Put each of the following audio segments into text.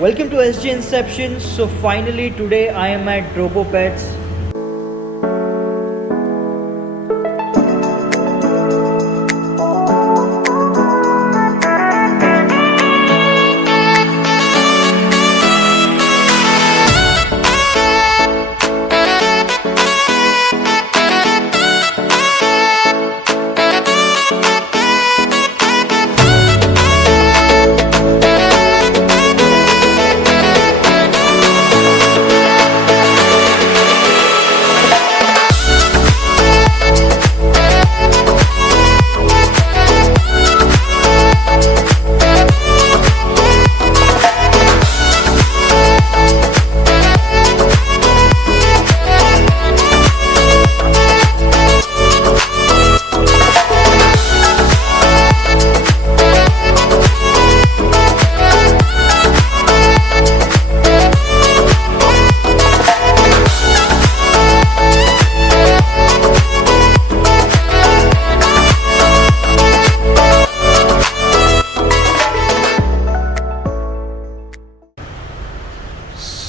Welcome to SG Inception. So finally today I am at Drogo Pets.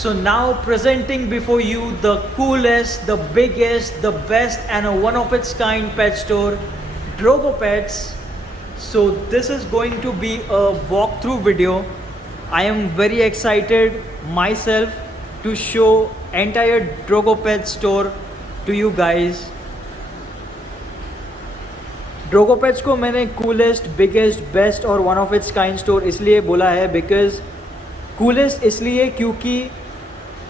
So now presenting before you the coolest, the biggest, the best and a one of its kind pet store, Drogo Pets. So this is going to be a walkthrough video. I am very excited myself to show entire Drogo Pet store to you guys. Drogo pets को मैंने coolest, biggest, best और one of its kind store इसलिए बोला है because coolest इसलिए क्योंकि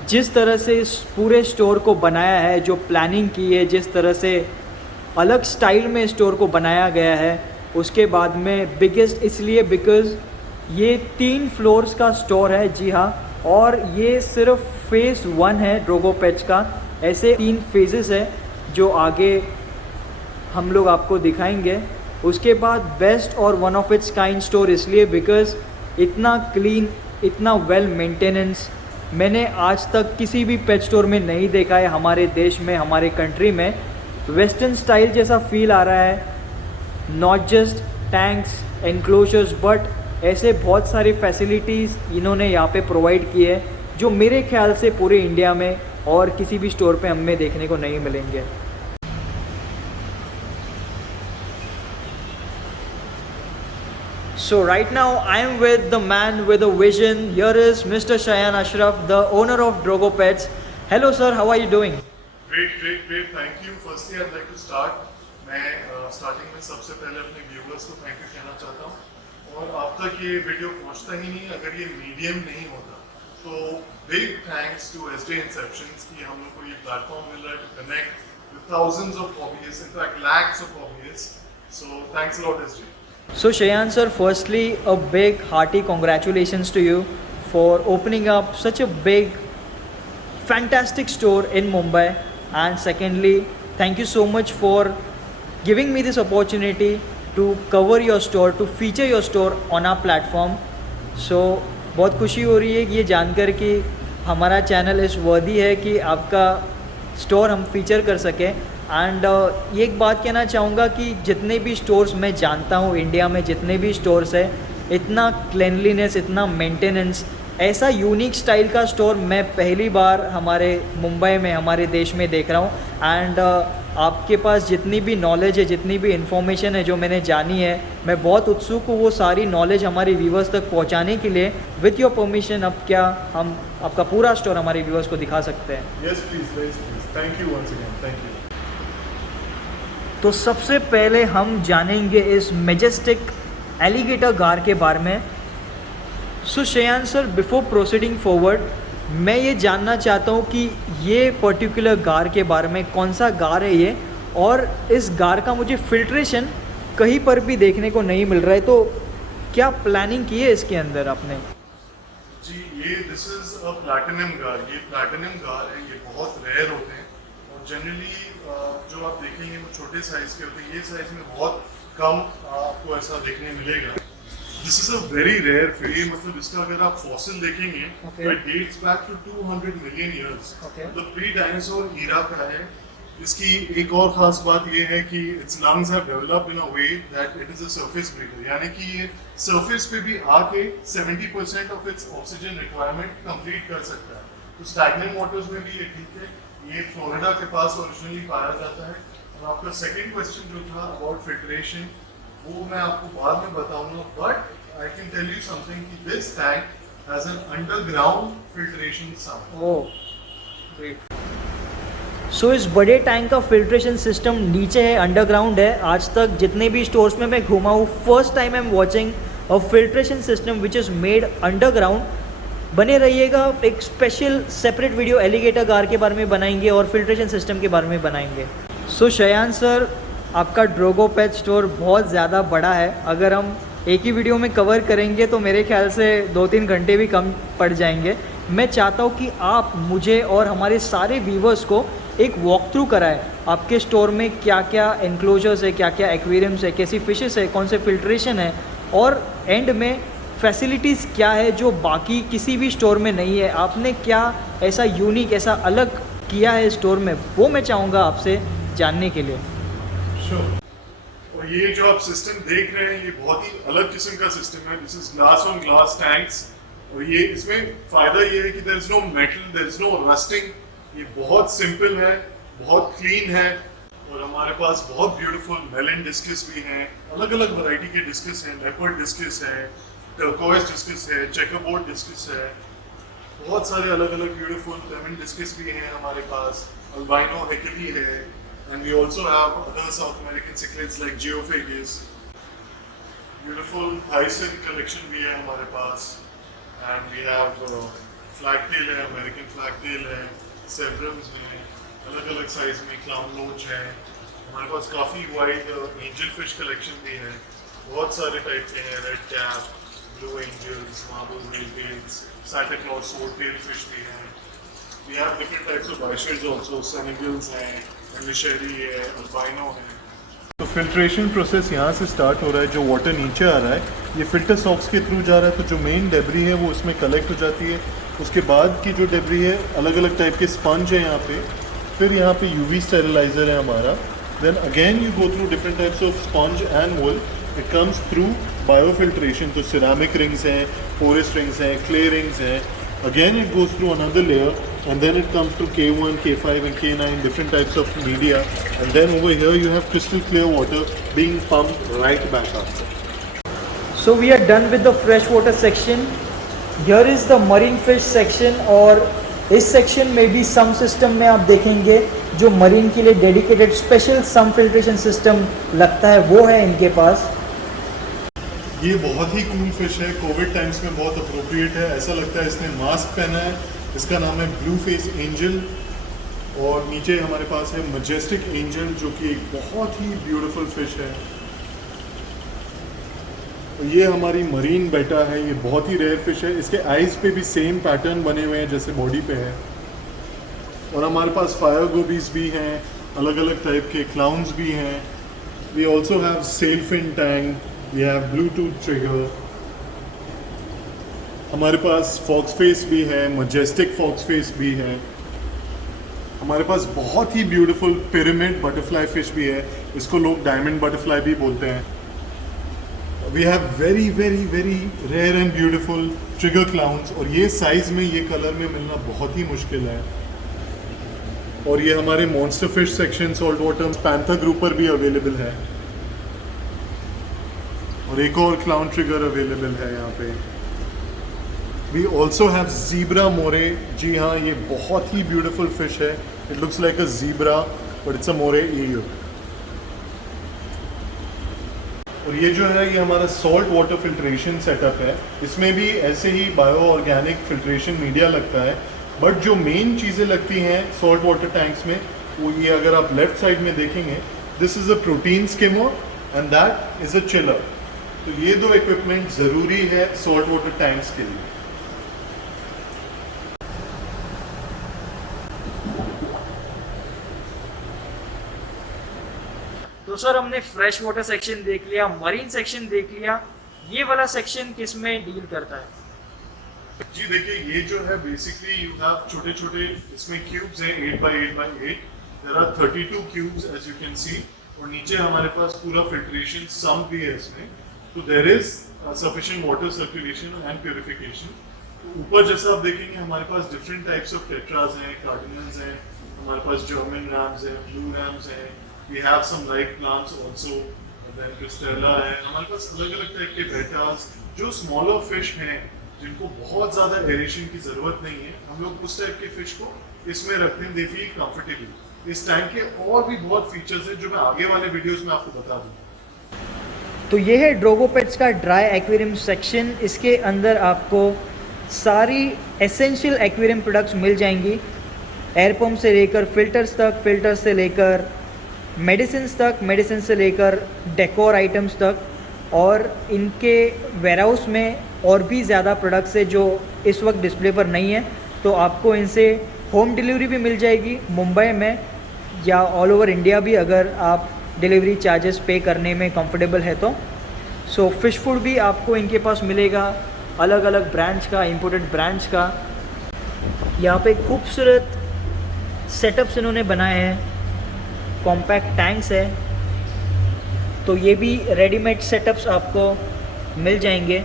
जिस तरह से इस पूरे स्टोर को बनाया है, जो प्लानिंग की है, जिस तरह से अलग स्टाइल में स्टोर को बनाया गया है, उसके बाद में बिगेस्ट इसलिए बिकॉज ये 3 फ्लोर्स का स्टोर है। जी हाँ, और ये सिर्फ फेज़ 1 है ड्रोगो पेट्स का। ऐसे 3 फेजेस है जो आगे हम लोग आपको दिखाएंगे। उसके बाद बेस्ट और one of its kind store इसलिए बिकॉज इतना क्लीन, इतना वेल मेंटेनेंस मैंने आज तक किसी भी पेट स्टोर में नहीं देखा है हमारे देश में, हमारे कंट्री में। वेस्टर्न स्टाइल जैसा फील आ रहा है, not just tanks, enclosures, but ऐसे बहुत सारी फैसिलिटीज़ इन्होंने यहाँ पे प्रोवाइड की है जो मेरे ख्याल से पूरे इंडिया में और किसी भी स्टोर पे हमें देखने को नहीं मिलेंगे। So right now I am with the man with a vision. Here is Mr. Shayan Ashraf, the owner of Drogo Pets. Hello sir, how are you doing? Great. Thank you. Firstly, I'd like to start. मैं starting में सबसे पहले अपने viewers को thank you कहना चाहता हूँ। और अब तक ये वीडियो पहुँचता ही नहीं अगर ये मीडियम नहीं होता। तो big thanks to SG Inceptions कि हम लोग को ये प्लेटफॉर्म मिल रहा है to connect with thousands of hobbies, in fact lakhs of hobbies. So thanks a lot SG। So Shayan sir, firstly a big hearty congratulations to you for opening up such a big fantastic store in Mumbai, and secondly thank you so much for giving me this opportunity to cover your store, to feature your store on our platform. So बहुत खुशी हो रही है ये जानकर कि हमारा channel इस वर्दी है कि आपका स्टोर हम फीचर कर सकें। एंड ये एक बात कहना चाहूँगा कि जितने भी स्टोर्स मैं जानता हूँ इंडिया में, जितने भी स्टोर्स है, इतना क्लिनलीनेस, इतना मेंटेनेंस, ऐसा यूनिक स्टाइल का स्टोर मैं पहली बार हमारे मुंबई में, हमारे देश में देख रहा हूँ। एंड आपके पास जितनी भी नॉलेज है, जितनी भी इन्फॉर्मेशन है जो मैंने जानी है, मैं बहुत उत्सुक हूँ वो सारी नॉलेज हमारे व्यूवर्स तक पहुँचाने के लिए। विथ योर परमिशन अब क्या हम आपका पूरा स्टोर हमारे व्यूवर्स को दिखा सकते हैं? Yes please, thank you once again, thank you. तो सबसे पहले हम जानेंगे इस मेजेस्टिक एलिगेटर गार के बारे में। So Shayan sir, before proceeding forward मैं ये जानना चाहता हूँ कि ये पर्टिकुलर गार के बारे में, कौन सा गार है ये, और इस गार का मुझे फिल्ट्रेशन कहीं पर भी देखने को नहीं मिल रहा है, तो क्या प्लानिंग की है इसके अंदर आपने? जी, ये दिस इज अ प्लैटिनम गार। ये प्लैटिनम गार है, ये बहुत रेयर होते हैं और जनरली जो आप देखेंगे वो छोटे साइज के होते हैं। ये साइज में बहुत कम आपको ऐसा देखने मिलेगा। This is a very rare fish. मतलब इसका अगर आप फॉसिल देखेंगे, it dates back to 200 million years. मतलब प्री डायनासोर ईरा का है इसकी एक और खास बात ये है कि it's lungs have developed in a way that it is a surface breather, यानी कि ये सरफेस पे भी आके 70% of its oxygen requirement complete कर सकता है। तो स्टैग्नेंट वाटर्स में भी ये ठीक है। ये फ्लोरिडा के पास ओरिजिनली पाया जाता है। और आपका सेकंड क्वेश्चन जो था अबाउट फिल्ट्रेशन, वो मैं आपको बाद में बताऊंगा, but I can tell you something कि this tank has an underground filtration system. Oh great. So इस बड़े टैंक का फिल्ट्रेशन सिस्टम नीचे है, अंडरग्राउंड है। आज तक जितने भी स्टोर्स में मैं घूमा हूँ, first time I am watching a filtration system which is made underground. बने रहिएगा, एक special separate video alligator car के बारे में बनाएंगे और फिल्ट्रेशन सिस्टम के बारे में बनाएंगे। सो शयान सर, आपका ड्रोगो पेट स्टोर बहुत ज़्यादा बड़ा है। अगर हम एक ही वीडियो में कवर करेंगे तो मेरे ख्याल से 2-3 घंटे भी कम पड़ जाएंगे। मैं चाहता हूँ कि आप मुझे और हमारे सारे व्यूवर्स को एक वॉक थ्रू कराएं। आपके स्टोर में क्या क्या एनक्लोजर्स है, क्या क्या एक्वेरियम्स है, कैसी फिशेस है, कौन से फिल्ट्रेशन है, और एंड में फैसिलिटीज़ क्या है जो बाकी किसी भी स्टोर में नहीं है। आपने क्या ऐसा यूनिक, ऐसा अलग किया है स्टोर में, वो मैं चाहूँगा आपसे जानने के लिए। Sure. और ये जो आप सिस्टम देख रहे हैं, ये बहुत ही अलग किस्म का सिस्टम है। This is glass on glass tanks. और ये इसमें फायदा ये है कि there is no metal, there is no rusting. ये बहुत सिंपल है, बहुत क्लीन है। और हमारे पास बहुत ब्यूटीफुल मेलन डिस्कस भी हैं, अलग अलग वैरायटी के डिस्कस हैं। लेपर्ड डिस्कस है, टर्कोइज डिस्कस है, चेकरबोर्ड डिस्कस है, बहुत सारे अलग अलग ब्यूटीफुल लेमन डिस्कस भी हैं हमारे पास। अल्बाइनो हेकली है, and we also have other South American cichlids like Geophagus. Beautiful Thyssen collection भी है हमारे पास, and we have flagtail है, American flagtail है, Sebrums है, अलग अलग साइज में clown loach है। हमारे पास काफ़ी वाइड angel fish collection भी है, बहुत सारे टाइप के हैं, red cap, blue angels, marble whalebaits, Santa Claus swordtail fish भी हैं। We have different types of bichids also, Senegals हैं, Nisheri है, albino है। तो फिल्ट्रेशन प्रोसेस यहाँ से स्टार्ट हो रहा है। जो वाटर नीचे आ रहा है, ये फिल्टर सॉक्स के थ्रू जा रहा है, तो जो मेन डेब्री है वो इसमें कलेक्ट हो जाती है। उसके बाद की जो डेब्री है, अलग अलग टाइप के स्पंज है यहाँ पे। फिर यहाँ पे यूवी स्टेरिलाइजर है हमारा। Then again you go through different types of sponge and wool. It comes through biofiltration. तो सिरामिक रिंग्स हैं, पोरस रिंग्स हैं, क्ले रिंग्स हैं। Again it goes through another layer, and then it comes through K1, K5 and K9, different types of media, and then over here you have crystal clear water being pumped right back up. So we are done with the freshwater section. Here is the marine fish section, और इस section में भी सम system में आप देखेंगे जो marine के लिए डेडिकेटेड स्पेशल सम फिल्ट्रेशन सिस्टम लगता है, वो है इनके पास। ये बहुत ही कूल फिश है, कोविड टाइम्स में बहुत अप्रोप्रिएट है। ऐसा लगता है इसने मास्क पहना है। इसका नाम है ब्लू फेस एंजल। और नीचे हमारे पास है मजेस्टिक एंजल, जो कि एक बहुत ही ब्यूटीफुल फिश है। ये हमारी मरीन बेटा है, ये बहुत ही रेयर फिश है। इसके आइज़ पे भी सेम पैटर्न बने हुए हैं जैसे बॉडी पे है। और हमारे पास फायर गोबीज भी हैं, अलग अलग टाइप के क्लाउन्स भी हैं। We also have sailfin tank, we have bluetooth trigger. हमारे पास फॉक्स फेस भी है, मजेस्टिक फॉक्स फेस भी है। हमारे पास बहुत ही ब्यूटीफुल पिरामिड बटरफ्लाई फिश भी है, इसको लोग डायमंड बटरफ्लाई भी बोलते हैं। We have very very very rare and beautiful trigger clowns, और ये साइज में, ये कलर में मिलना बहुत ही मुश्किल है। और ये हमारे monster fish section salt water panther grouper भी अवेलेबल है, और एक और क्लाउन ट्रिगर अवेलेबल है यहाँ पे। We also have zebra moray. जी हाँ, ये बहुत ही ब्यूटीफुल फिश है। It looks like a zebra but it's a moray eel. और ये जो है, ये हमारा सॉल्ट वाटर फिल्ट्रेशन सेटअप है। इसमें भी ऐसे ही बायो ऑर्गेनिक फिल्ट्रेशन मीडिया लगता है, बट जो मेन चीज़ें लगती हैं सॉल्ट वाटर टैंक्स में, वो ये अगर आप लेफ्ट साइड में देखेंगे, this is a protein skimmer and that is a chiller. तो ये दो इक्विपमेंट ज़रूरी है सॉल्ट वाटर टैंक्स के लिए। तो सर, हमने फ्रेश वाटर सेक्शन देख लिया, मरीन सेक्शन देख लिया, ये वाला सेक्शन किस में डील करता है? जी देखिए, ये जो है बेसिकली यू हैव छोटे छोटे इसमें क्यूब्स हैं 8x8x8। There are 32 cubes as you can see, और नीचे हमारे पास पूरा फिल्ट्रेशन सम्प भी है इसमें, तो there is sufficient water circulation and purification. तो ऊपर जैसा आप देखेंगे हमारे पास डिफरेंट टाइप्स ऑफ टेट्रास हैं, कार्डिनल्स हैं, हमारे पास जर्मन रैम्स हैं, ब्लू रैम्स हैं, we have some life plants also, then क्रिस्टेला है, हमारे पास अलग अलग टाइप के बेटास जो स्मॉलर फिश हैं जिनको बहुत ज़्यादा एरेशन की ज़रूरत नहीं है, हम लोग उस टाइप के फिश को इसमें रखते हैं, दे फील कंफर्टेबल। इस टैंक के और भी बहुत फीचर्स हैं जो मैं आगे वाले वीडियोस में आपको बता दूँ। तो ये है ड्रोगो पेट्स का ड्राई एक्वेरियम सेक्शन। इसके अंदर आपको सारी एसेंशियल एक्वेरियम प्रोडक्ट्स मिल जाएंगी, एयर पंप से लेकर फिल्टर्स तक, फिल्टर से लेकर मेडिसिन्स तक, मेडिसिन से लेकर डेकोर आइटम्स तक, और इनके वेयरहाउस में और भी ज़्यादा प्रोडक्ट्स है जो इस वक्त डिस्प्ले पर नहीं है। तो आपको इनसे होम डिलीवरी भी मिल जाएगी मुंबई में या ऑल ओवर इंडिया भी, अगर आप डिलीवरी चार्जेस पे करने में कंफर्टेबल है तो। सो फिश फूड भी आपको इनके पास मिलेगा, अलग अलग ब्रांड्स का, इंपोर्टेड ब्रांड्स का। यहाँ पे खूबसूरत सेटअप्स इन्होंने बनाए हैं, कॉम्पैक्ट टैंक्स है, तो ये भी रेडीमेड सेटअप्स आपको मिल जाएंगे।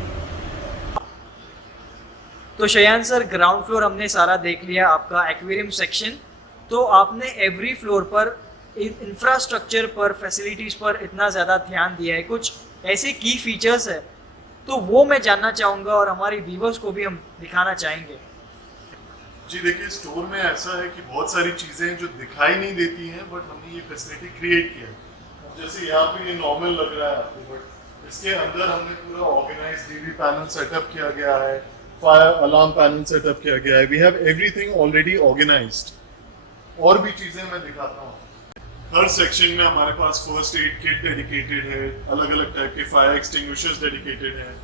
तो शयान सर, ग्राउंड फ्लोर हमने सारा देख लिया, आपका एक्वेरियम सेक्शन। तो आपने एवरी फ्लोर पर इंफ्रास्ट्रक्चर पर, फैसिलिटीज़ पर इतना ज़्यादा ध्यान दिया है, कुछ ऐसे की फीचर्स है तो वो मैं जानना चाहूँगा और हमारे व्यूवर्स को भी हम दिखाना चाहेंगे। जी देखिए, स्टोर में ऐसा है कि बहुत सारी चीज़ें जो दिखाई नहीं देती हैं, बट हमने ये फैसिलिटी क्रिएट किया है। जैसे यहाँ पे ये नॉर्मल लग रहा है आपको, बट इसके अंदर हमने पूरा ऑर्गेनाइज डीवी पैनल सेटअप किया गया है, फायर अलार्म पैनल सेटअप किया गया है, we have everything already organized. और भी चीज़ें मैं दिखाता हूँ। हर सेक्शन में हमारे पास फर्स्ट एड किट डेडिकेटेड है, अलग अलग टाइप के फायर एक्सटिंग्विशर्स डेडिकेटेड हैं।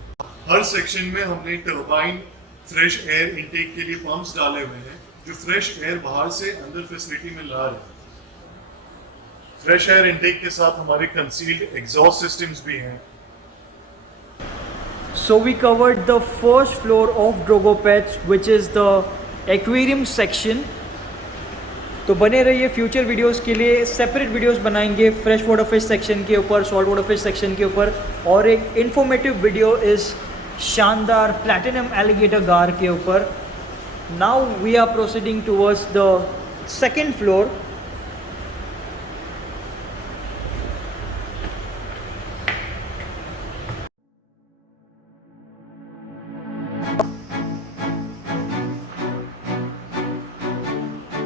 हर सेक्शन में हमने टर्बाइन फ्रेश एयर इनटेक के लिए पंप्स डाले हुए हैं जो फ्रेश एयर बाहर से अंदर फैसिलिटी में ला रहे हैं। फ्रेश एयर इनटेक के साथ हमारे कंसील्ड एग्जॉस्ट सिस्टम्स भी हैं। So we covered the first floor of Drogo Pets, which is the aquarium section. तो बने रहिए फ्यूचर वीडियोस के लिए, सेपरेट वीडियोस बनाएंगे फ्रेश वाटर फिश सेक्शन के ऊपर, सॉल्ट वाटर फिश सेक्शन के ऊपर, और एक इन्फॉर्मेटिव वीडियो इस शानदार प्लैटिनम एलिगेटर गार के ऊपर। Now we are proceeding towards the second floor.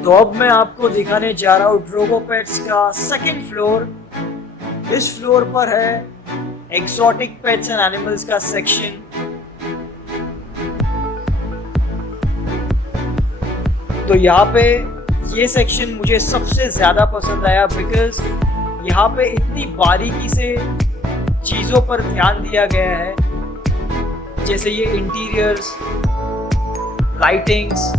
तो अब मैं आपको दिखाने जा रहा हूँ ड्रोगो पेट्स का सेकेंड फ्लोर। इस फ्लोर पर है एक्सोटिक पेट्स एंड एनिमल्स का सेक्शन। तो यहाँ पे ये सेक्शन मुझे सबसे ज़्यादा पसंद आया, बिकॉज यहाँ पे इतनी बारीकी से चीज़ों पर ध्यान दिया गया है, जैसे ये interiors, lightings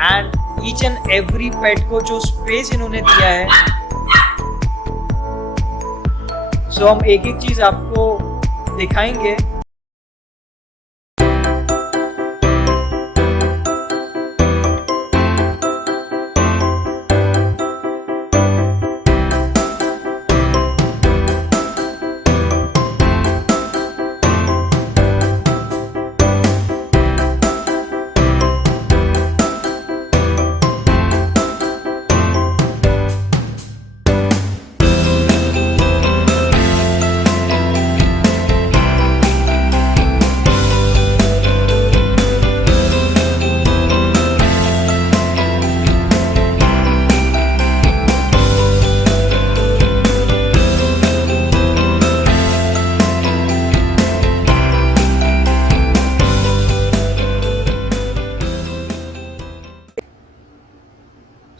and each and every pet को जो स्पेस इन्होंने दिया है। सो हम एक एक चीज आपको दिखाएंगे।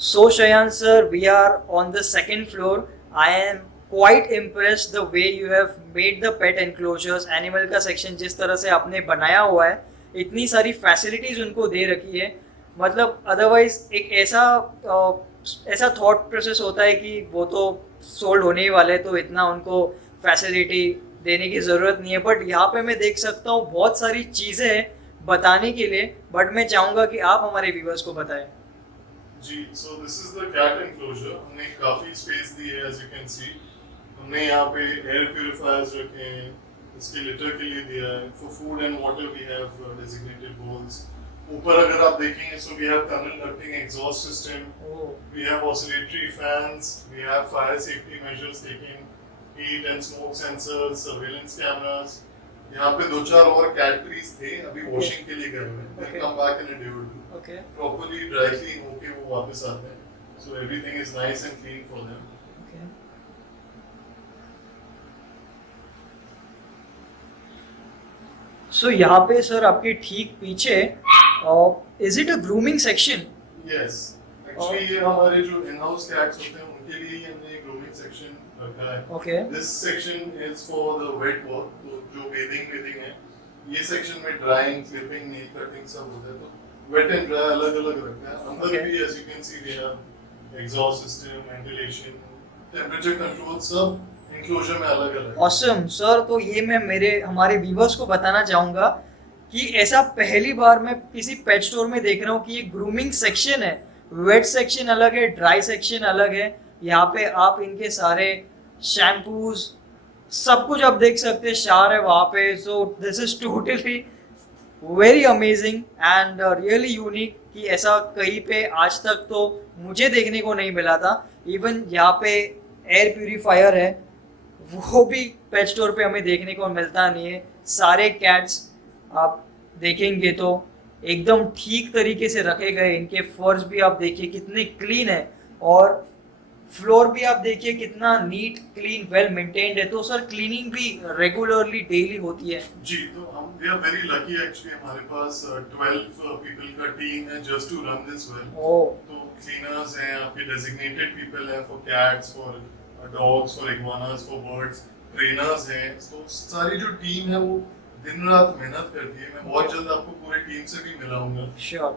So Shayan sir, we are on the second floor. I am quite impressed the way you have made the pet enclosures, animal का section जिस तरह से आपने बनाया हुआ है, इतनी सारी facilities उनको दे रखी है। मतलब otherwise एक ऐसा thought process होता है कि वो तो sold होने ही वाले, तो इतना उनको facility देने की ज़रूरत नहीं है। बट यहाँ पे मैं देख सकता हूँ बहुत सारी चीज़ें हैं बताने के लिए, बट मैं चाहूँगा कि आप हमारे व्यूवर्स को बताएं। जी, so this is the cat enclosure. हमने काफी स्पेस दी है, as you can see. हमने यहाँ पे एयर प्यूरिफायर्स रखे हैं, इसके लिटर के लिए दिया है. For food and water we have designated bowls. ऊपर अगर आप देखेंगे, so we have tunnel ducting, exhaust system. Oh. We have oscillatory fans. We have fire safety measures taken, heat and smoke sensors, surveillance cameras. यहाँ पे 2-4 और cat trees थे, अभी washing के लिए गए हुए हैं. They'll come back in a day or two. Okay. Properly dry clean होके वो वापस आते हैं. So everything is nice and clean for them. Okay. So यहाँ पे सर आपके ठीक पीछे is it a grooming section? Yes. Actually ये हमारे जो in-house cats होते हैं उनके लिए ही हमने ग्रूमिंग सेक्शन रखा है. Okay. This section is for the wet work. तो जो bathing है, ये सेक्शन में ड्राइंग, क्लिपिंग, नेल कटिंग सब होता है. तो वेट एंड ड्राई अलग-अलग रखते हैं. अंदर भी as you can see we have exhaust system, ventilation, temperature control सब enclosure में अलग-अलग. ऑसम सर, तो ये मैं हमारे व्यूअर्स को बताना चाहूँगा कि ऐसा पहली बार मैं किसी पेट स्टोर में देख रहा हूँ कि ये ग्रूमिंग सेक्शन है. वेट सेक्शन अलग है, ड्राई सेक्शन अलग है. यहाँ पे आप इनके सारे शैम्पूज सब कुछ आप देख सकते हैं. शावर है वहाँ पे. So this is totally very amazing and really unique कि ऐसा कहीं पे आज तक तो मुझे देखने को नहीं मिला था. इवन यहाँ पे एयर प्यूरीफायर है, वो भी पेट स्टोर पे हमें देखने को मिलता नहीं है. सारे कैट्स आप देखेंगे तो एकदम ठीक तरीके से रखे गए. इनके फर्श भी आप देखिए कितने क्लीन है और फ्लोर भी आप देखिए कितना नीट, क्लीन, वेल मेंटेन्ड है. तो सर क्लीनिंग भी रेगुलरली डेली होती है? जी, तो हम we are very lucky actually. हमारे पास 12 पीपल का टीम है just to run this well. तो क्लीनर्स हैं, आपके डेजिग्नेटेड पीपल हैं for cats, for dogs, for iguanas, for birds. Trainers हैं. तो सारी जो टीम है वो दिन रात मेहनत करती है. मैं बहुत जल्द आपको पूरी टीम से भी मिलाऊंगा. श्योर.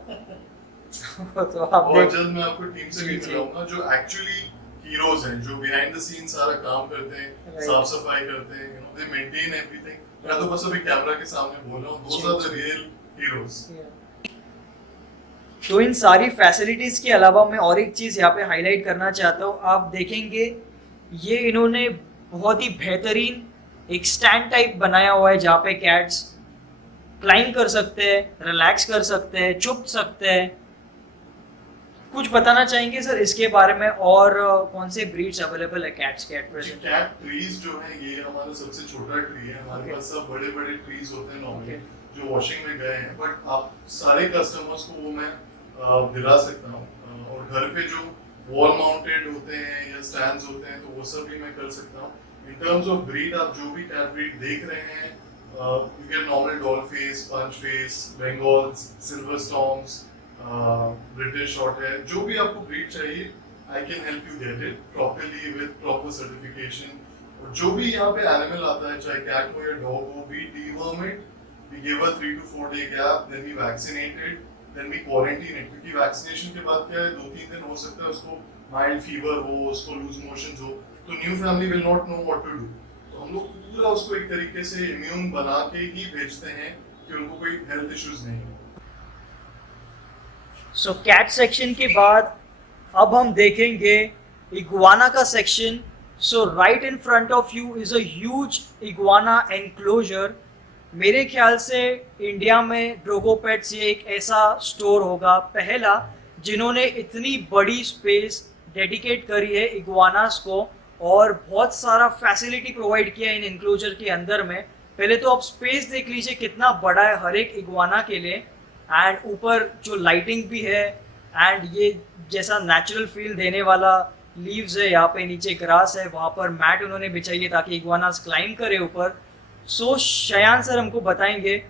तो आप बहुत जल्द मैं आपको टीम से भी मिलाऊंगा जो एक्चुअली हीरोज हैं, जो बिहाइंड द सीन सारा काम करते हैं, साफ सफाई करते हैं, दे मेंटेन एवरीथिंग. मैं तो बस अभी कैमरा के सामने बोल रहा हूँ. Those are the real heroes. तो इन सारी फैसिलिटीज के अलावा मैं और एक चीज यहाँ पे हाईलाइट करना चाहता हूँ. आप देखेंगे ये इन्होंने बहुत ही बेहतरीन एक स्टैंड टाइप बनाया हुआ है जहाँ पे कैट्स क्लाइंब कर सकते हैं, रिलैक्स कर सकते हैं, चुप सकते हैं. कुछ बताना चाहेंगे सर इसके बारे में और कौन से ब्रीड्स अवेलेबल है कैट्स के एट प्रेजेंट? कैट ट्रीज जो है ये हमारा सबसे छोटा ट्री है. हमारे पास सब बड़े बड़े ट्रीज होते हैं नॉर्मली जो वॉशिंग में गए हैं. बट आप सारे कस्टमर्स को वो मैं दिला सकता हूँ. और घर पे जो वॉल माउंटेड होते हैं या स्टैंड्स होते हैं तो वो सब भी मैं कर सकता हूँ. इन टर्म्स ऑफ ब्रीड आप जो भी कैट ब्रीड देख रहे हैं, you get normal doll face, punch face, Bengals, silver storms, British short है, जो भी आपको ब्रीड चाहिए I can help you get it properly with proper certification. और जो भी यहाँ पे एनिमल आता है, चाहे कैट हो या डॉग हो, we deworm it, we give a 3 to 4 day gap, then we vaccinate it, then we quarantine it. क्योंकि वैक्सीनेशन के बाद क्या है, 2-3 दिन हो सकता है उसको माइल्ड फीवर हो, उसको लूज मोशंस हो, तो new family will not know what to do. तो हम लोग पूरा उसको एक तरीके से इम्यून बना के ही भेजते हैं कि उनको कोई हेल्थ इश्यूज नहीं हो. सो कैट सेक्शन के बाद अब हम देखेंगे इग्वाना का section. So right in front of you is a huge iguana enclosure. मेरे ख्याल से इंडिया में ड्रोगो पेट्स ये एक ऐसा स्टोर होगा पहला जिन्होंने इतनी बड़ी स्पेस डेडिकेट करी है इग्वानास को और बहुत सारा फैसिलिटी प्रोवाइड किया है इन एनक्लोजर के अंदर में. पहले तो आप स्पेस देख लीजिए कितना बड़ा है हर एक इग्वाना के लिए. एंड ऊपर जो लाइटिंग भी है एंड ये जैसा नेचुरल फील देने वाला लीव्स है, यहाँ पे नीचे ग्रास है, वहाँ पर मैट उन्होंने बिछाई है ताकि इग्वानास क्लाइंब करे ऊपर. सो शयान सर हमको बताएंगे.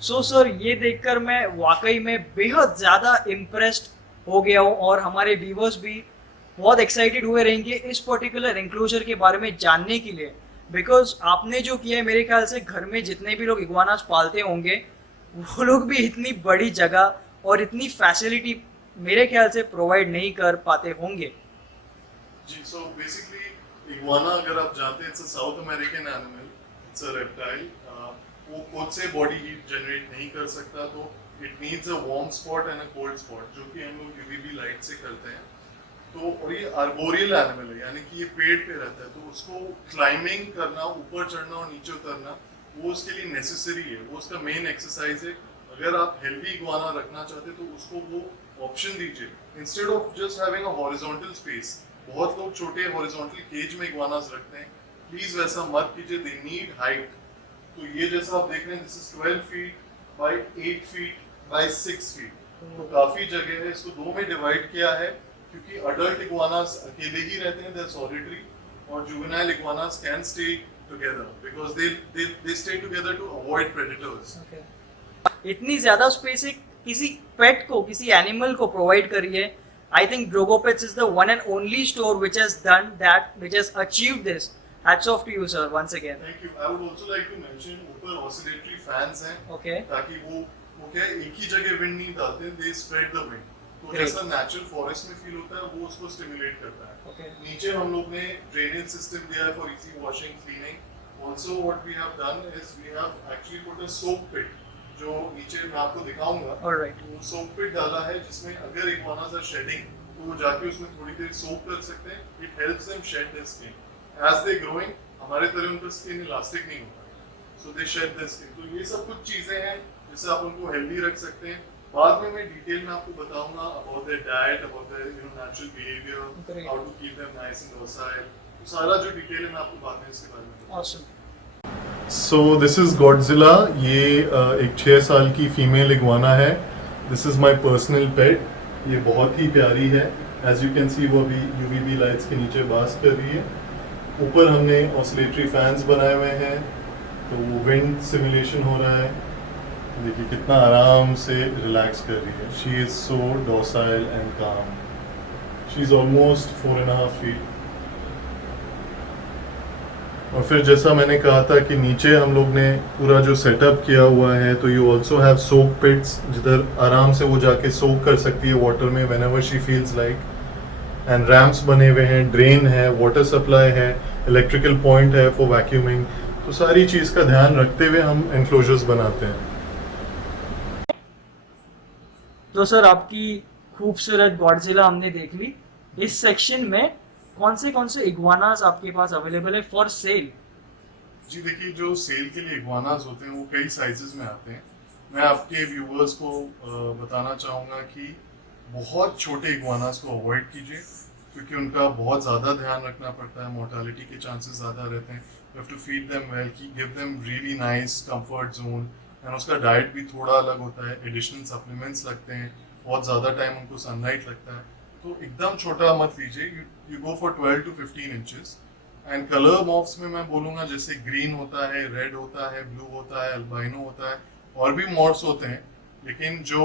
सो सर ये देखकर मैं वाकई में बेहद ज़्यादा इम्प्रेस्ड हो गया हूँ और हमारे व्यूवर्स भी बहुत एक्साइटेड हुए रहेंगे इस पर्टिकुलर एनक्लोजर के बारे में जानने के लिए. बिकॉज आपने जो किया है मेरे ख्याल से घर में जितने भी लोग इग्वानास पालते होंगे वो लोग भी इतनी बड़ी जगह और इतनी फैसिलिटी मेरे ख्याल से प्रोवाइड नहीं कर पाते होंगे. जी, सो बेसिकली इग्वाना अगर आप जानते हैं, it's a south American animal, it's a reptile. वो खुद से बॉडी हीट जनरेट नहीं कर सकता, तो it needs a warm spot and a cold spot, जो कि हम लोग यूवीबी लाइट से करते हैं। तो और ये आर्बोरियल एनिमल है, यानी कि ये पेड़ पे रहता है, तो उसको क्लाइंबिंग करना, ऊपर चढ़ना और नीचे उतरना, वो उसके लिए नेसेसरी है, वो उसका मेन एक्सरसाइज है। अगर आप हेल्दी इग्वाना रखना चाहते तो उसको वो ऑप्शन दीजिए, instead of just having a horizontal space. बहुत लोग छोटे हॉरिजॉन्टल केज में इग्वानास रखते हैं, प्लीज वैसा मत कीजिए, दे नीड हाइट। तो ये जैसा आप देख रहे हैं, this is 12 feet by 8 feet by 6 feet, तो काफी जगह है। इसको दो में डिवाइड किया है क्योंकि अडल्ट इग्वानास अकेले ही रहते हैं, दे आर सॉलिटरी, और juvenile iguanas can stay together because they stay together to avoid predators. इतनी ज्यादा स्पेस किसी पेट को, किसी एनिमल को प्रोवाइड करिए। I think Drogo Pets is the one and only store which has done that, which has achieved this. Hats off to you sir once again. Thank you. I would also like to mention, ऊपर oscillatory fans हैं, okay, ताकि वो क्या है, एक ही जगह wind नहीं डालते, दे स्प्रेड द विंड, तो Great. जैसा नेचुरल फॉरेस्ट में फील होता है वो उसको स्टिमुलेट करता है। ओके, नीचे हम लोग ने ड्रेनेज सिस्टम दिया है for easy washing, cleaning. Also what we have done is we have actually put a soap pit, जो नीचे मैं आपको दिखाऊंगा। ऑलराइट, वो सोप पिट डाला है जिसमें अगर इग्वानास आर शेडिंग तो वो जाके उसमें थोड़ी देर सोप कर सकते हैं। It helps them shed their skin as they growing. हमारे तरह उनका स्किन इलास्टिक नहीं होता, so they shed their skin. तो ये सब कुछ चीजें हैं जिससे आप उनको हेल्दी रख सकते हैं। बाद में मैं डिटेल में आपको बताऊंगा about their diet, about their natural behaviour, Great. How to keep them nice and docile. तो सारा जो डिटेल है मैं आपको बाद में इसके बारे में बताऊंगा। Awesome. So this is Godzilla. ये एक 6 साल की फीमेल इग्वाना है। दिस इज माय पर्सनल पेट। ये बहुत ही प्यारी है। एज यू कैन सी वो अभी यूवीबी लाइट्स के नीचे बास कर रही है। ऊपर हमने ऑसिलेटरी फैंस बनाए हुए हैं, तो वो विंड सिमुलेशन हो रहा है। देखिए कितना आराम से रिलैक्स कर रही है। शी इज़ सो डॉसाइल एंड काम। She is almost 4.5 feet. और फिर जैसा मैंने कहा था कि नीचे हम लोग ने पूरा जो सेटअप किया हुआ है, तो यू ऑल्सो हैव सोक पिट्स, जिधर आराम से वो जाके सोक कर सकती है वाटर में whenever she feels like. And ramps बने हुए हैं, ड्रेन है, वाटर सप्लाई है, इलेक्ट्रिकल पॉइंट है फॉर वैक्यूमिंग। तो सारी चीज़ का ध्यान रखते हुए हम एनक्लोजर्स बनाते हैं। तो सर आपकी खूबसूरत गॉडजिला हमने देख ली। इस सेक्शन में कौन से इग्वानास आपके पास अवेलेबल है फॉर सेल? जी देखिए, जो सेल के लिए इग्वानास होते हैं वो कई साइजेस में आते हैं। मैं आपके व्यूवर्स को बताना चाहूँगा कि बहुत छोटे इग्वानास को अवॉइड कीजिए, क्योंकि उनका बहुत ज़्यादा ध्यान रखना पड़ता है, मोर्टालिटी के चांसेस ज़्यादा रहते हैं। You have to feed them well, give them really nice comfort zone, and उसका डाइट भी थोड़ा अलग होता है, एडिशनल सप्लीमेंट्स लगते हैं, बहुत ज़्यादा टाइम उनको सनलाइट लगता है। तो एकदम छोटा मत लीजिए, you go for 12 to 15 inches. And colour morphs में मैं बोलूँगा जैसे ग्रीन होता है, रेड होता है, ब्लू होता है, अल्बाइनो होता है, और भी मॉर्फ्स होते हैं, लेकिन जो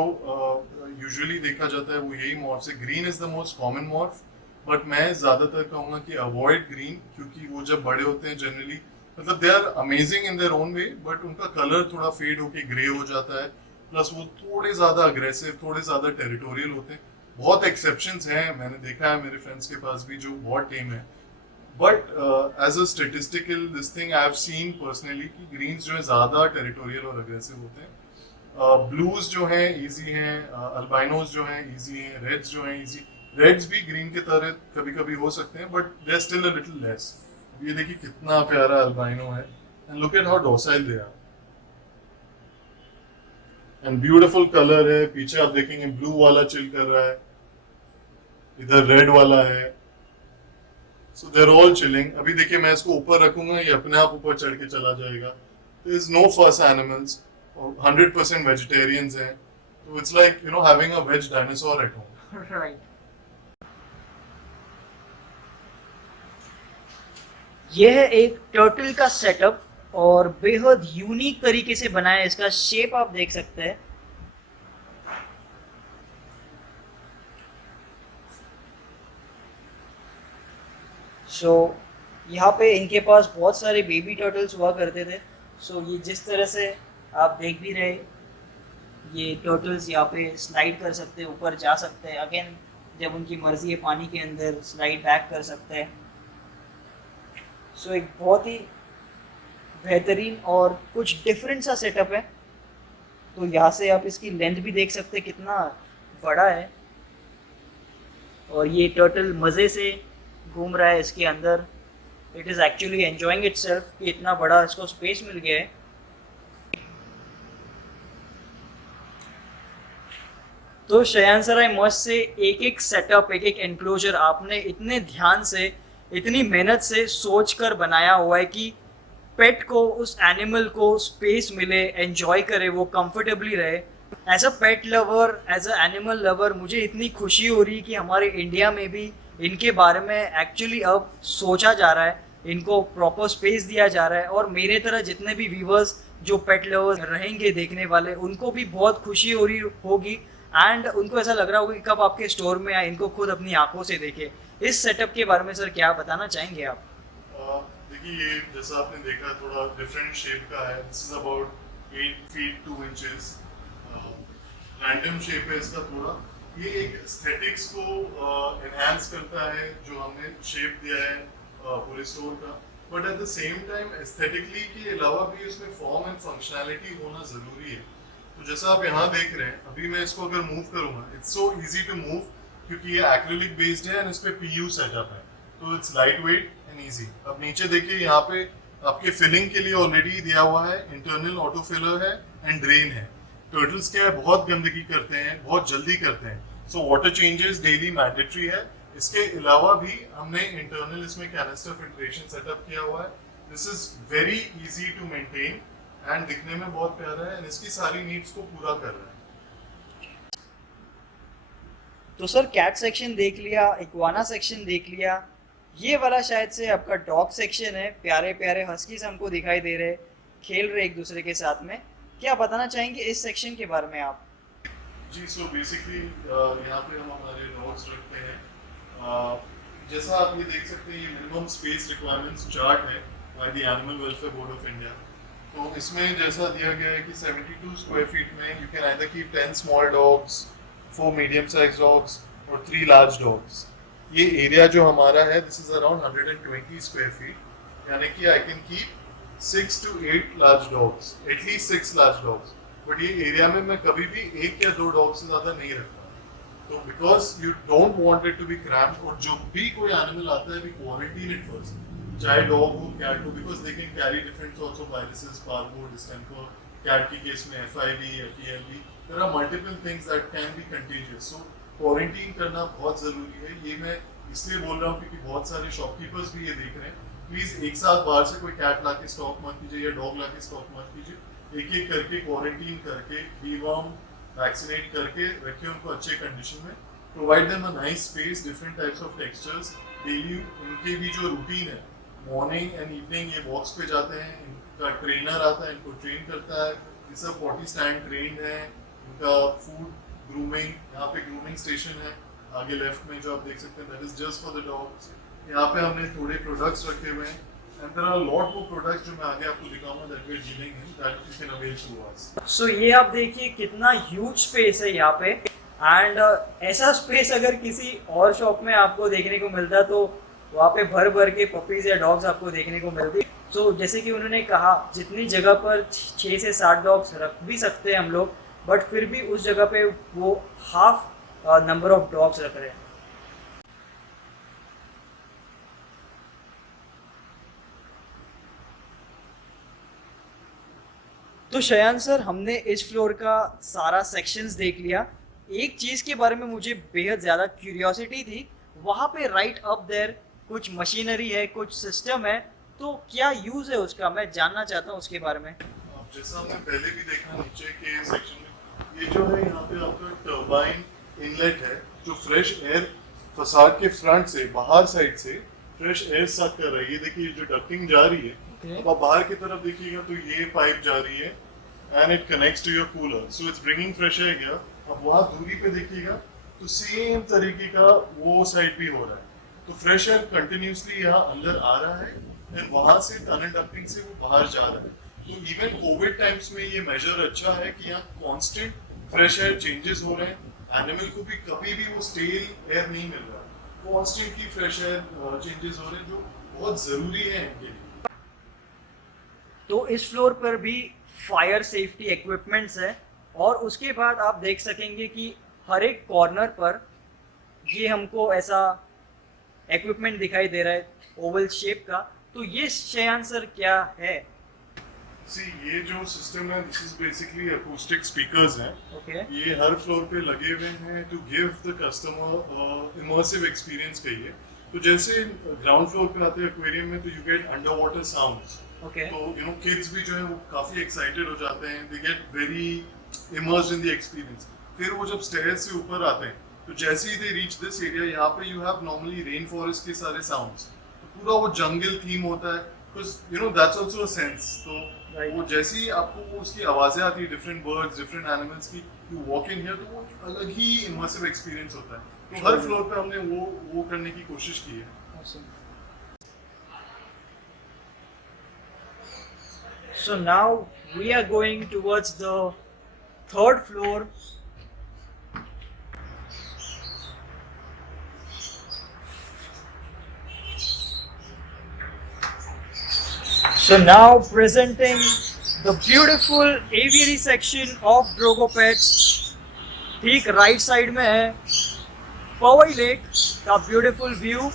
यूजुअली देखा जाता है वो यही मॉर्फ्स है। Green is the most common morph, but मैं ज़्यादातर कहूँगा कि अवॉइड ग्रीन, क्योंकि वो जब बड़े होते हैं जनरली, मतलब they are amazing in their own way, but उनका कलर थोड़ा फेड होके ग्रे हो जाता है। प्लस वो थोड़े ज़्यादा अग्रेसिव, थोड़े ज़्यादा टेरिटोरियल होते हैं। बहुत एक्सेप्शंस हैं, मैंने देखा है मेरे फ्रेंड्स के पास भी जो बहुत टेम है, but as a statistical this thing I have seen personally कि ग्रीन्स जो है ज़्यादा टेरिटोरियल और अग्रेसिव होते हैं। ब्लूज जो हैं इजी हैं, अल्बाइनोज जो हैं इजी हैं, रेड्स जो हैं इजी। रेड्स भी ग्रीन के तरह कभी कभी हो सकते हैं, but they are still a little less. ये देखिए कितना प्यारा अल्बाइनो है, and look at how docile they are, and beautiful colour है। पीछे आप देखेंगे ब्लू वाला चिल कर रहा है, इधर रेड वाला है, सो देर ऑल चिलिंग। अभी देखिए मैं इसको ऊपर रखूंगा, ये अपने आप ऊपर चढ़ के चला जाएगा। There is no first animals, 100% vegetarians हैं, तो it's like you know having a veg dinosaur at home. Right. यह है एक टर्टल का सेटअप और बेहद यूनिक तरीके से बनाया है। इसका शेप आप देख सकते हैं। यहाँ पे इनके पास बहुत सारे बेबी टर्टल्स हुआ करते थे। ये जिस तरह से आप देख भी रहे, ये टर्टल्स यहाँ पे स्लाइड कर सकते हैं, ऊपर जा सकते हैं, अगेन जब उनकी मर्जी है पानी के अंदर स्लाइड बैक कर सकते हैं। एक बहुत ही बेहतरीन और कुछ डिफरेंट सा सेटअप है। तो यहाँ से आप इसकी लेंथ भी देख सकते हैं कितना बड़ा है, और ये टर्टल मज़े से घूम रहा है इसके अंदर। It is actually enjoying it self कि इतना बड़ा इसको स्पेस मिल गया है। तो Shayan sir, I must say एक एक सेटअप, एक एक एनक्लोजर आपने इतने ध्यान से, इतनी मेहनत से सोच कर बनाया हुआ है कि पेट को, उस एनिमल को स्पेस मिले, एंजॉय करे, वो कंफर्टेबली रहे। As a pet lover, as a animal lover, मुझे इतनी खुशी हो रही है कि हमारे इंडिया में भी इनके बारे में एक्चुअली अब सोचा जा रहा है, इनको प्रॉपर स्पेस दिया जा रहा है। और मेरे तरह जितने भी व्यूवर्स जो पेट लवर्स रहेंगे देखने वाले, उनको भी बहुत खुशी हो रही होगी, एंड उनको ऐसा लग रहा होगा कि कब आपके स्टोर में आए, इनको खुद अपनी आंखों से देखे। इस सेटअप के बारे में सर क्या बताना चाहेंगे आप? देखिए, ये जैसा आपने देखा थोड़ा डिफरेंट शेप का है। This is about 8 feet 2 inches. Random shape है इसका थोड़ा। ये एक एस्थेटिक्स को एनहांस करता है जो हमने शेप दिया है पूरे स्टोर का, but at the same time aesthetically के अलावा भी इसमें फॉर्म एंड फंक्शनैलिटी होना ज़रूरी है। तो जैसा आप यहाँ देख रहे हैं, अभी मैं इसको अगर मूव करूँगा, it's so easy to move क्योंकि ये एक्रिलिक बेस्ड है एंड इस पे पीयू सेटअप है, तो its light weight and easy. अब नीचे देखिए, यहाँ पे आपके फिलिंग के लिए ऑलरेडी दिया हुआ है, इंटरनल ऑटो फिलर है एंड ड्रेन है। टर्टल्स क्या है, बहुत गंदगी करते हैं, बहुत जल्दी करते हैं, so water changes daily mandatory है। इसके अलावा भी हमने इंटरनल इसमें कैनिस्टर फिल्ट्रेशन सेटअप किया हुआ है। This is very easy to maintain and दिखने में बहुत प्यारा है एंड इसकी सारी नीड्स को पूरा कर रहा है। तो सर कैट सेक्शन देख लिया, इक्वाना सेक्शन देख लिया, ये वाला शायद से आपका डॉग सेक्शन है। प्यारे प्यारे हस्कीज हमको दिखाई दे रहे, खेल रहे एक दूसरे के साथ में। क्या बताना चाहेंगे इस सेक्शन के बारे में आप? जी, सो बेसिकली यहाँ पे हम हमारे डॉग्स रखते हैं। जैसा आप ये देख सकते हैं, ये मिनिमम स्पेस रिक्वायरमेंट्स चार्ट है by the animal welfare board of India. तो इसमें जैसा दिया गया है कि 72 स्क्वायर फीट में you can either keep 10 small dogs, 4 medium size dogs और 3 लार्ज डॉग्स। ये एरिया जो हमारा है, this is around 120 square feet, यानी कि I can keep 6 to 8 large dogs, at least 6 large dogs. But ये एरिया में मैं कभी भी 1 या 2 डॉग से ज़्यादा नहीं रखता, तो because you don't want it to be cramped. और जो भी कोई एनिमल आता है, वी क्वारंटीन इट फर्स्ट, चाहे डॉग हो, कैट हो, because they can carry different sorts of viruses, parvo, distemper. Cat की केस में FIV, FELV, there are multiple things that can be contagious, so quarantine करना बहुत ज़रूरी है। ये मैं इसलिए बोल रहा हूँ क्योंकि बहुत सारे शॉपकीपर्स भी ये देख रहे हैं। प्लीज़ एक साथ बाहर से कोई कैट ला के स्टॉक मत कीजिए या डॉग ला के स्टॉक मत कीजिए। एक एक करके क्वारंटीन करके, डीवॉर्म, वैक्सीनेट करके रखिए उनको अच्छे कंडीशन में। Provide them a nice space, different types of textures. Daily उनके भी जो रूटीन है, मॉर्निंग एंड इवनिंग ये वॉक्स पे जाते हैं, इनका ट्रेनर आता है, इनको ट्रेन करता है। ये सब पॉटी स्टैंड ट्रेंड है। इनका फूड, ग्रूमिंग, यहाँ पे ग्रूमिंग स्टेशन है आगे लेफ्ट में जो आप देख सकते हैं, that is just for the dogs. यहाँ पे हमने थोड़े प्रोडक्ट्स रखे हुए हैं and there are lot more products जो मैं आगे आपको दिखाऊंगा, that we are dealing in, that you can avail through us. So ये आप देखिए कितना ह्यूज स्पेस है यहाँ पे, एंड ऐसा स्पेस अगर किसी और शॉप में आपको देखने को मिलता तो वहाँ पे भर भर के पपीज या डॉग्स आपको देखने को मिलती। सो जैसे कि उन्होंने कहा, जितनी जगह पर 6 से 7 डॉग्स रख भी सकते हैं हम लोग, बट फिर भी उस जगह पे वो हाफ नंबर ऑफ डॉग्स रख रहे हैं। तो शयान सर, हमने इस फ्लोर का सारा सेक्शंस देख लिया। एक चीज़ के बारे में मुझे बेहद ज़्यादा क्यूरियोसिटी थी, वहाँ पे राइट अप देयर कुछ मशीनरी है, कुछ सिस्टम है, तो क्या यूज़ है उसका, मैं जानना चाहता हूँ उसके बारे में। अब जैसा हमने पहले भी देखा नीचे के सेक्शन में, ये जो है यहाँ पे आपका टर्बाइन इनलेट है जो फ्रेश एयर फसाड के फ्रंट से, बाहर साइड से फ्रेश एयर सक कर रहा है। ये देखिए जो डक्टिंग जा रही है, अब आप बाहर की तरफ देखिएगा तो ये पाइप जा रही है and it connects to your cooler, so it's bringing fresh air here. अब वहाँ दूरी पे देखिएगा तो सेम तरीके का वो साइड भी हो रहा है, तो फ्रेश एयर कंटिन्यूसली यहाँ अंदर आ रहा है एंड वहाँ से टनल डक्टिंग से वो बाहर जा रहा है। तो इवन कोविड टाइम्स में ये मेजर अच्छा है कि यहाँ कांस्टेंट फ्रेश एयर चेंजेस हो रहे हैं। एनिमल को भी कभी भी वो स्टेल एयर नहीं मिल रहा, कॉन्स्टेंटली फ्रेश एयर चेंजेस हो रहे हैं जो बहुत ज़रूरी है इनके लिए। तो इस फ्लोर पर भी फायर सेफ्टी इक्विपमेंट्स है, और उसके बाद आप देख सकेंगे कि हर एक कॉर्नर पर ये हमको ऐसा इक्विपमेंट दिखाई दे रहा है ओवल शेप का। तो ये श्रेयांश सर क्या है? सी ये जो सिस्टम है this is basically acoustic speakers हैं। ओके ये हर फ्लोर पे लगे हुए हैं to give the customer immersive experience कहिए। तो जैसे ग्राउंड फ्लोर पे आते हैं एक्वेरियम में तो you get under water sounds. Okay तो यू नो किड्स भी जो है वो काफी एक्साइटेड हो जाते हैं, they get very immersed in the experience. फिर वो जब स्टेयर्स से ऊपर आते हैं तो जैसे ही दे रीच दिस एरिया, यहाँ पे you have normally rain forest के सारे साउंड्स, तो पूरा वो जंगल थीम होता है, because you know that's also a sense. तो वो जैसे ही आपको वो उसकी आवाजें आती है डिफरेंट बर्ड्स डिफरेंट एनिमल्स की, यू वॉक इन हियर, तो वो एक अलग ही इमर्सिव एक्सपीरियंस होता है। तो हर फ्लोर पे हमने वो करने की कोशिश की है। So now we are going towards the third floor. So now presenting the beautiful aviary section of Drogo Pets. ठीक राइट साइड में है पवई लेक का ब्यूटीफुल व्यू।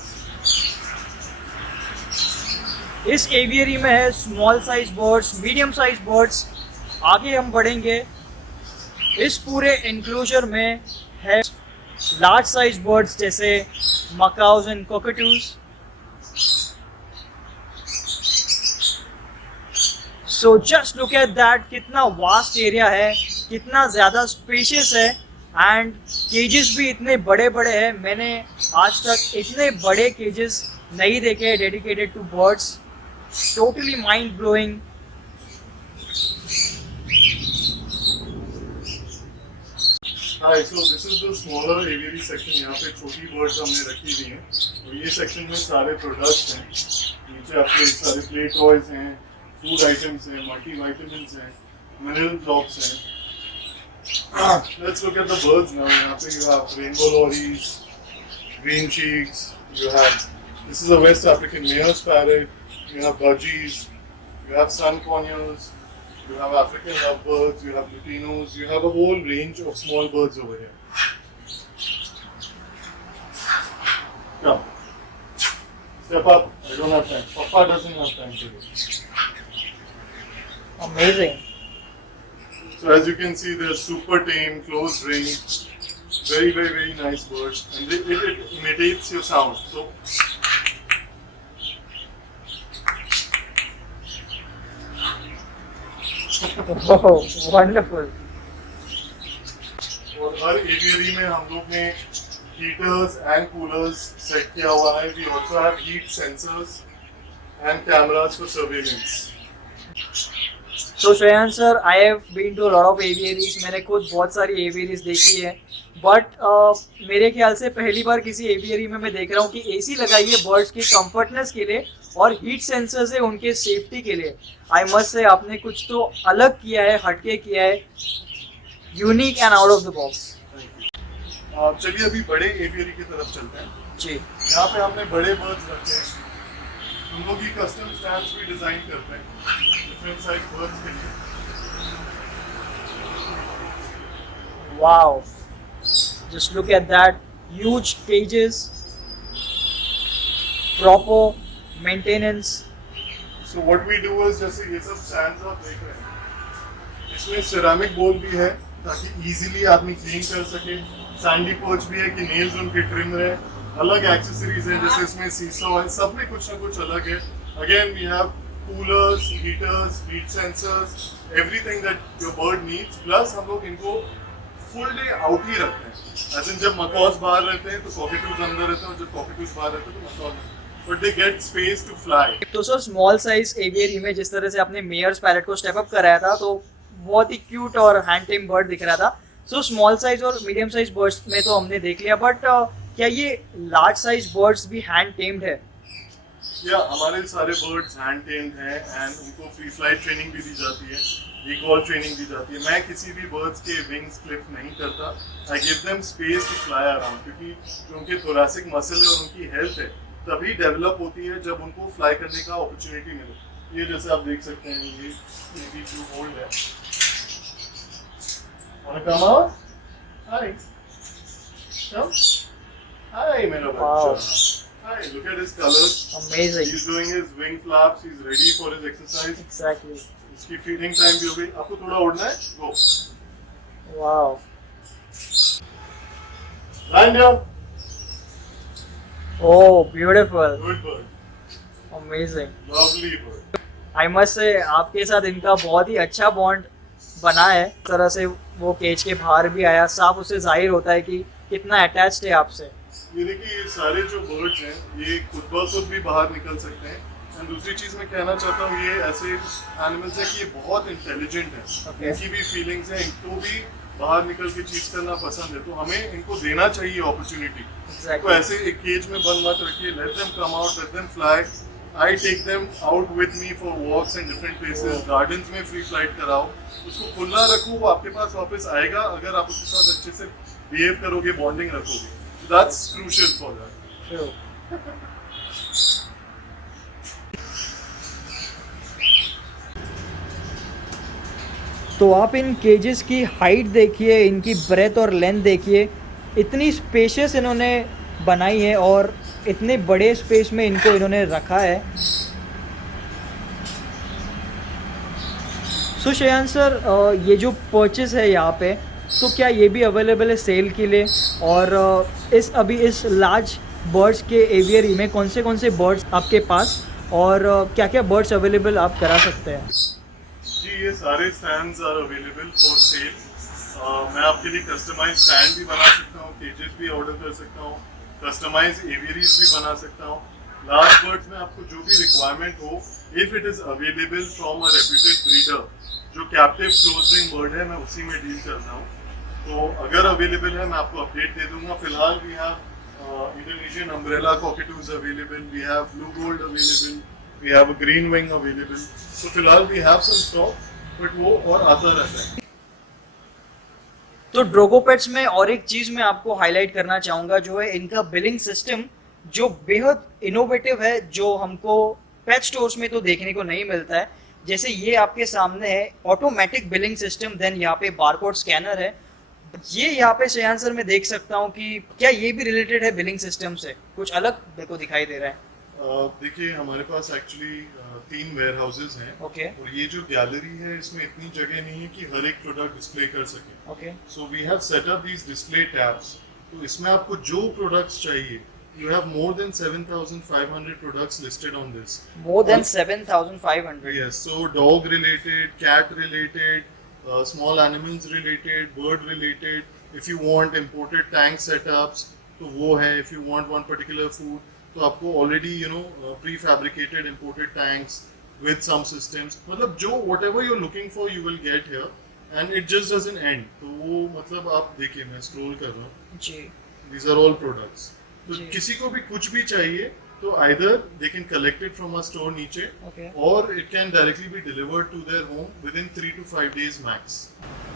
इस एवियरी में है small size birds, medium size birds. आगे हम बढ़ेंगे, इस पूरे एनक्लोजर में है लार्ज साइज बर्ड्स जैसे macaws and cockatoos. So just look at that, कितना वास्ट एरिया है, कितना ज़्यादा स्पेशियस है, एंड केजेस भी इतने बड़े बड़े हैं। मैंने आज तक इतने बड़े केजेस नहीं देखे dedicated to birds. Totally mind blowing. Hi, so this is the smaller aviary section. यहाँ पे छोटी बर्ड्स हमने रखी हुई हैं। तो ये सेक्शन में सारे प्रोडक्ट्स हैं। नीचे आपके सारे प्ले टॉयज हैं, फूड आइटम्स हैं, मल्टीविटामिन्स हैं, मिनरल ड्रॉप्स हैं। Let's look at the birds now. यहाँ पे you have rainbow lories, green cheeks. You have this is a West African Mayor's parrot. You have budgies, you have sun conures, you have African lovebirds, you have lutinos, you have a whole range of small birds over here. Come. Step up. I don't have time. Papa doesn't have time today. Amazing. So as you can see, they're super tame, close range, very, very, very nice birds. And it imitates your sound. So Oh, wonderful. और हर aviary में हम लोग ने heaters and coolers set किया हुआ है। We also have heat sensors and cameras for surveillance. So Shreyansh sir, I have been to a lot of aviaries. मैंने खुद बहुत सारी aviaries देखी है, बट मेरे ख्याल से पहली बार किसी एवियरी में मैं देख रहा हूँ कि एसी लगाई है बर्ड्स की कंफर्टनेस के लिए और हीट सेंसर्स है उनके सेफ्टी के लिए। आई मस्ट से आपने कुछ तो अलग किया है, हटके किया है, unique and out of the box. चलिए अभी बड़े एवियरी की तरफ चलते हैं। जी, यहाँ पे हमने बड़े बर्ड्स रखे हैं। हम लोग ये कस्टम स्टैंड्स भी डिजाइन करते हैं डिफरेंट साइज बर्ड्स के लिए। Wow, just look at that, huge cages, proper maintenance. So what we do is जैसे ये सब स्टैंड्स आप देख रहे हैं, इसमें सिरेमिक बोल भी है ताकि इजीली आदमी क्लीन कर सके। सैंडी पर्च भी है कि नेल्स उनके ट्रिम रहे। अलग एक्सेसरीज हैं जैसे इसमें सीसो है, सब में कुछ ना कुछ अलग है। Again we have coolers, heaters, heat sensors, everything that your bird needs. Plus हम लोग इनको फुल डे आउट ही रखते हैं। ऐसे जब मकॉज बाहर रहते हैं तो कॉकटूज अंदर रहते हैं और जब कॉकटूज बाहर रहते हैं तो macaws, but they get space to fly. तो सर स्मॉल साइज एवियरी में जिस तरह से आपने मेयर्स पैरेट को स्टेप अप कराया था तो बहुत ही क्यूट और हैंड टेम बर्ड दिख रहा था। सो स्मॉल साइज और मीडियम साइज बर्ड्स में तो हमने देख लिया, बट क्या ये लार्ज साइज बर्ड्स भी हैंड टेम्ड है? या हमारे सारे बर्ड्स हैंड टेम्ड हैं एंड उनको फ्री फ्लाइट ट्रेनिंग भी दी जाती है, रिकॉल ट्रेनिंग दी जाती है। मैं किसी भी बर्ड्स के विंग्स क्लिप नहीं करता। I give them space to fly around, क्योंकि जो उनके थोरैसिक मसल है और उनकी हेल्थ है तभी डेवलप होती है जब उनको फ्लाई करने का अपॉर्चुनिटी मिले। ये जैसे आप देख सकते हैं ये भी जो होल्ड है, Wanna come out? Hi. Come. Hi, मेरा Wow. बच्चा. Hi, look at his colors. Amazing. He's doing his wing flaps. He's ready for his exercise. Exactly. इसकी फीडिंग टाइम भी हो गई. आपको थोड़ा उड़ना है? Go. Wow. Land down. Oh, beautiful. Good bird. Amazing. Lovely bird. I must say आपके साथ इनका बहुत ही अच्छा बॉन्ड बना है. इस तरह से वो केज के बाहर भी आया, साफ उससे जाहिर होता है कि कितना अटैच्ड है आपसे. ये देखिए, ये सारे जो बर्ड्स हैं ये खुद ब खुद भी बाहर निकल सकते हैं. एंड दूसरी चीज़ मैं कहना चाहता हूँ, ये ऐसे एनिमल्स हैं कि ये बहुत इंटेलिजेंट हैं. Okay. इनकी भी फीलिंग्स हैं, इनको भी बाहर निकल के चीज़ करना पसंद है. तो हमें इनको देना चाहिए अपॉर्चुनिटी. तो Exactly. ऐसे एक केज में बंद मत रखिए. Let them come out, let them fly. I take them out with me for walks in different places. Gardens में फ्री फ्लाइट कराओ. उसको खुला रखो, वो आपके पास वापस आएगा अगर आप उसके साथ अच्छे से बिहेव करोगे, बॉन्डिंग रखोगे. That's crucial for that. True. तो आप इन केजेस की हाइट देखिए, इनकी ब्रेथ और लेंथ देखिए. इतनी स्पेशियस इन्होंने बनाई है और इतने बड़े स्पेस में इनको इन्होंने रखा है. सो श्रेयांश सर, ये जो परचेस है यहाँ पे, तो क्या ये भी अवेलेबल है सेल के लिए? और इस लार्ज बर्ड्स के एवियरी में कौन से बर्ड्स आपके पास और क्या क्या बर्ड्स अवेलेबल आप करा सकते हैं? जी, ये सारे stands are available for sale. मैं आपके लिए कस्टमाइज स्टैंड भी बना सकता हूँ, केजेस भी ऑर्डर कर सकता हूँ, कस्टमाइज एवियरीज भी बना सकता हूँ. लार्ज बर्ड्स में आपको जो भी रिक्वायरमेंट हो, if it is available from a reputed breeder, जो कैप्टिव क्लोजिंग बर्ड है, मैं उसी में डील करता हूँ. तो अगर अवेलेबल है मैं आपको अपडेट दे दूंगा. फिलहाल we have Indonesian umbrella cockatoos available, we have blue gold available, we have green wing available. तो फिलहाल we have some stock, but वो और आता रहता है. तो ड्रोगो पेट्स में और एक चीज़ मैं आपको हाईलाइट करना चाहूँगा, जो है इनका बिलिंग सिस्टम, जो बेहद इनोवेटिव है, जो हमको पेट स्टोर्स में तो देखने को नहीं मिलता है. जैसे ये आपके सामने है ऑटोमेटिक बिलिंग सिस्टम, देन यहाँ पे बारकोड स्कैनर है. ये यहाँ पे श्रेयांश सर मैं देख सकता हूँ कि क्या ये भी रिलेटेड है बिलिंग सिस्टम से? कुछ अलग मेरे को दिखाई दे रहा है. देखिए, हमारे पास एक्चुअली 3 वेयर हाउसेज हैं. ओके. और ये जो गैलरी है, इसमें इतनी जगह नहीं है कि हर एक प्रोडक्ट डिस्प्ले कर सके. Okay. So we have set up these display tabs. तो इसमें आपको जो प्रोडक्ट्स चाहिए, you have more than 7,500 products listed on this. More than 7,500. Yes, so dog related, cat related, small animals related, bird related. If you want imported tank setups, तो वो है. If you want one particular food, तो आपको already prefabricated imported tanks with some systems. मतलब जो whatever you're looking for, you will get here, and it just doesn't end. तो वो मतलब आप देखिए, मैं scroll कर रहा हूँ. जी. These are all products. तो जी. किसी को भी कुछ भी चाहिए तो either they can collect it from our store नीचे, Okay. or it can directly be delivered to their home within 3 to 5 days max.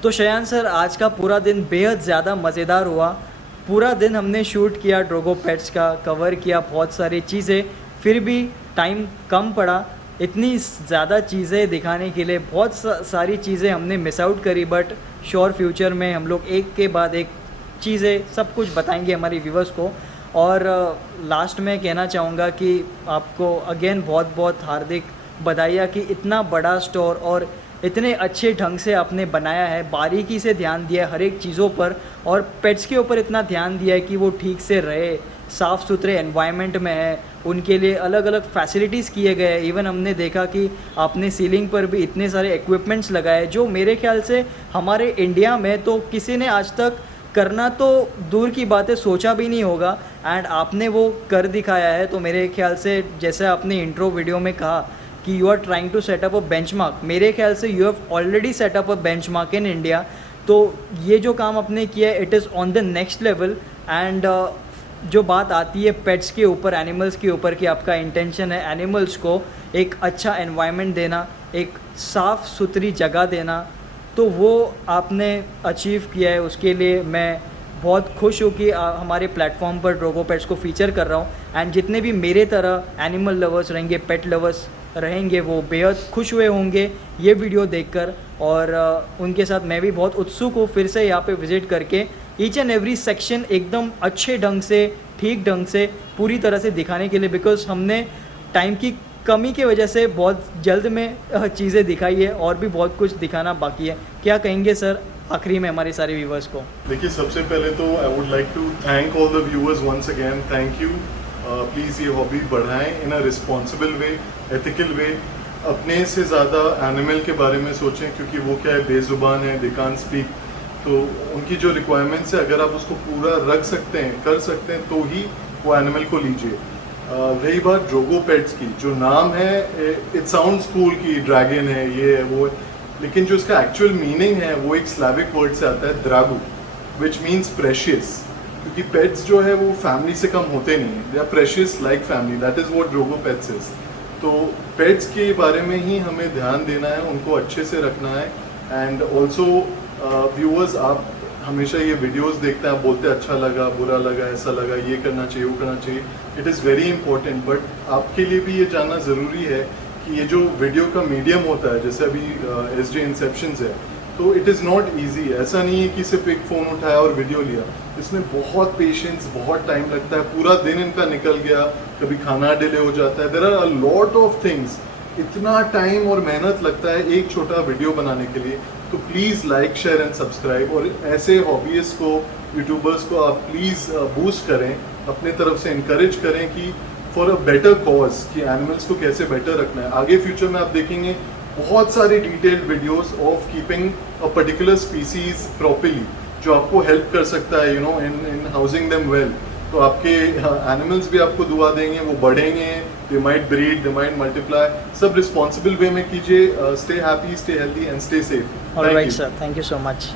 तो श्रेयांश सर, आज का पूरा दिन बेहद ज़्यादा मज़ेदार हुआ. पूरा दिन हमने शूट किया, ड्रोगो पेट्स का कवर किया, बहुत सारी चीज़ें, फिर भी टाइम कम पड़ा. इतनी ज़्यादा चीज़ें दिखाने के लिए बहुत सारी चीज़ें हमने मिस आउट करी, बट श्योर फ्यूचर में हम लोग एक के बाद एक चीज़ें सब कुछ बताएंगे हमारे व्यूवर्स को. और लास्ट में कहना चाहूँगा कि आपको अगेन बहुत बहुत हार्दिक बधाइयाँ कि इतना बड़ा स्टोर और इतने अच्छे ढंग से आपने बनाया है, बारीकी से ध्यान दिया है हर एक चीज़ों पर, और पेट्स के ऊपर इतना ध्यान दिया है कि वो ठीक से रहे, साफ़ सुथरे एनवायरनमेंट में है, उनके लिए अलग अलग फैसिलिटीज़ किए गए. इवन हमने देखा कि आपने सीलिंग पर भी इतने सारे इक्विपमेंट्स लगाए, जो मेरे ख्याल से हमारे इंडिया में तो किसी ने आज तक करना तो दूर की बातें सोचा भी नहीं होगा, एंड आपने वो कर दिखाया है. तो मेरे ख्याल से जैसे आपने इंट्रो वीडियो में कहा कि you are trying to set up a benchmark, मेरे ख्याल से you have already set up a benchmark in India. तो ये जो काम आपने किया है, it is on the next level. And जो बात आती है पेट्स के ऊपर, एनिमल्स के ऊपर, कि आपका इंटेंशन है एनिमल्स को एक अच्छा एनवायरनमेंट देना, एक साफ़ सुथरी जगह देना, तो वो आपने अचीव किया है. उसके लिए मैं बहुत खुश हूँ कि हमारे प्लेटफॉर्म पर ड्रोगो पेट्स को फीचर कर रहा हूँ. एंड जितने भी मेरे तरह एनिमल लवर्स रहेंगे, पेट लवर्स रहेंगे वो बेहद खुश हुए होंगे ये वीडियो देखकर। और उनके साथ मैं भी बहुत उत्सुक हूँ फिर से यहाँ पे विज़िट करके ईच एंड एवरी सेक्शन एकदम अच्छे ढंग से, ठीक ढंग से, पूरी तरह से दिखाने के लिए, बिकॉज़ हमने टाइम की कमी की वजह से बहुत जल्द में चीज़ें दिखाई है और भी बहुत कुछ दिखाना बाकी है। क्या कहेंगे सर आखिरी में हमारे सारे व्यूवर्स को? देखिए, सबसे पहले तो I would like to thank all the viewers once again, thank you. Please ये हॉबी बढ़ाएं in a responsible way, ethical वे। अपने से ज़्यादा एनिमल के बारे में सोचें, क्योंकि वो क्या है, बेजुबान है, दे कांट स्पीक। तो उनकी जो रिक्वायरमेंट्स है, अगर आप उसको पूरा रख सकते हैं, कर सकते हैं, तो ही वो एनिमल को लीजिए। रही बात ड्रोगो पेट्स की, जो नाम है इट साउंड्स कूल कि ड्रैगन है, ये है, वो है, लेकिन जो इसका एक्चुअल मीनिंग है वो एक स्लैविक वर्ड से आता है, द्रागो, विच मीन्स प्रेशियस। क्योंकि पेट्स जो है वो फैमिली से कम होते नहीं हैं, they are precious like family, that is what Drogo Pets is. तो पेट्स के बारे में ही हमें ध्यान देना है, उनको अच्छे से रखना है। एंड ऑल्सो व्यूअर्स, आप हमेशा ये वीडियोस देखते हैं, आप बोलते हैं अच्छा लगा, बुरा लगा, ऐसा लगा, ये करना चाहिए, वो करना चाहिए। It is very important, but आपके लिए भी ये जानना ज़रूरी है कि ये जो वीडियो का मीडियम होता है, जैसे अभी SJ इंसेप्शंस है, तो इट इज़ नॉट ईजी। ऐसा नहीं है कि सिर्फ एक फ़ोन उठाया और वीडियो लिया, इसमें बहुत पेशेंस, बहुत टाइम लगता है, पूरा दिन इनका निकल गया, कभी खाना डिले हो जाता है, there are a lot of things. इतना टाइम और मेहनत लगता है एक छोटा वीडियो बनाने के लिए। तो please like, share and subscribe, और ऐसे हॉबीज़ को, यूट्यूबर्स को आप प्लीज़ बूस्ट करें, अपने तरफ से इनकरेज करें कि फॉर अ बेटर कॉज, कि एनिमल्स को कैसे बेटर रखना है। आगे फ्यूचर में आप देखेंगे बहुत सारे detailed videos of keeping a particular species properly, जो आपको हेल्प कर सकता है, you know, in housing them well. तो आपके एनिमल्स भी आपको दुआ देंगे, वो बढ़ेंगे, they might breed, they might multiply. सब रिस्पॉन्सिबल वे में कीजिए। Stay happy, stay healthy and stay safe. Alright sir, thank you so much.